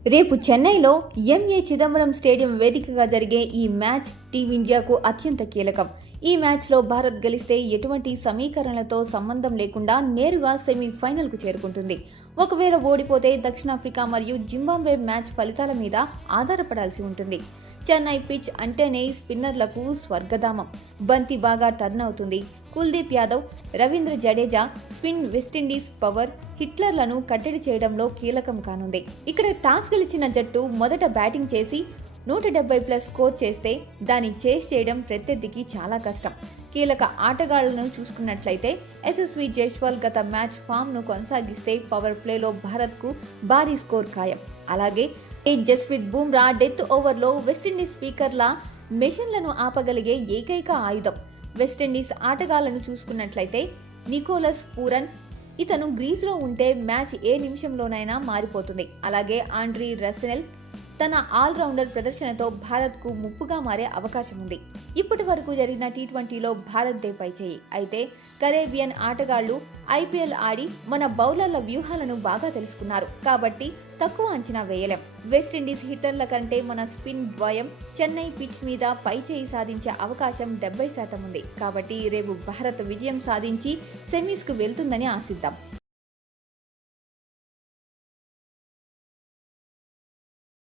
రేపు చెన్నైలో MA Chidambaram stadium వేదికగా జరిగే ఈ మ్యాచ్ టీమిండియాకు అత్యంత కీలకం. ఈ మ్యాచ్లో భారత్ గెలిస్తే ఎటువంటి సమీకరణలతో సంబంధం లేకుండా నేరుగా సెమీఫైనల్కు చేరుకుంటుంది. ఒకవేళ ఓడిపోతే దక్షిణాఫ్రికా మరియు జింబాబ్వే మ్యాచ్ ఫలితాల మీద ఆధారపడాల్సి ఉంటుంది. చెన్నై పిచ్ అంటేనే స్పిన్నర్లకు స్వర్గధామం. బంతి బాగా టర్న్ అవుతుంది. Kuldeep Yadav, Ravindra Jadeja spin West Indies power హిట్లర్లను కట్టడి చేయడంలో కీలకం కానుంది. ఇక్కడ టాస్ గెలిచిన జట్టు మొదట బ్యాటింగ్ చేసి 170+ స్కోర్ చేస్తే దాన్ని చేస్ చేయడం ప్రత్యర్థికి చాలా కష్టం. కీలక ఆటగాళ్లను చూసుకున్నట్లయితే యశస్వి జైస్వాల్ గత మ్యాచ్ ఫామ్ను కొనసాగిస్తే పవర్ ప్లేలో భారత్కు భారీ స్కోర్ ఖాయం. అలాగే జస్ప్రీత్ బుమ్రా డెత్ ఓవర్లో వెస్టిండీస్ స్పీకర్ల మెషిన్లను ఆపగలిగే ఏకైక ఆయుధం. వెస్టిండీస్ ఆటగాళ్లను చూసుకున్నట్లయితే నికోలస్ పూరన్, ఇతను గ్రీజ్లో ఉంటే మ్యాచ్ ఏ నిమిషంలోనైనా మారిపోతుంది. అలాగే ఆండ్రీ రసెల్ తన ఆల్రౌండర్ ప్రదర్శనతో భారత్కు ముప్పుగా మారే అవకాశం ఉంది. ఇప్పటి వరకు జరిగిన టీ20లో భారత్ పైచేయి. అయితే కరేబియన్ ఆటగాళ్లు ఐపీఎల్ ఆడి మన బౌలర్ల వ్యూహాలను బాగా తెలుసుకున్నారు కాబట్టి తక్కువ అంచనా వేయలేం. వెస్టిండీస్ హిట్టర్ల కంటే మన స్పిన్ ద్వయం చెన్నై పిచ్ మీద పైచేయి సాధించే అవకాశం 70% ఉంది. కాబట్టి రేపు భారత్ విజయం సాధించి సెమీస్కు వెళ్తుందని ఆశిద్దాం.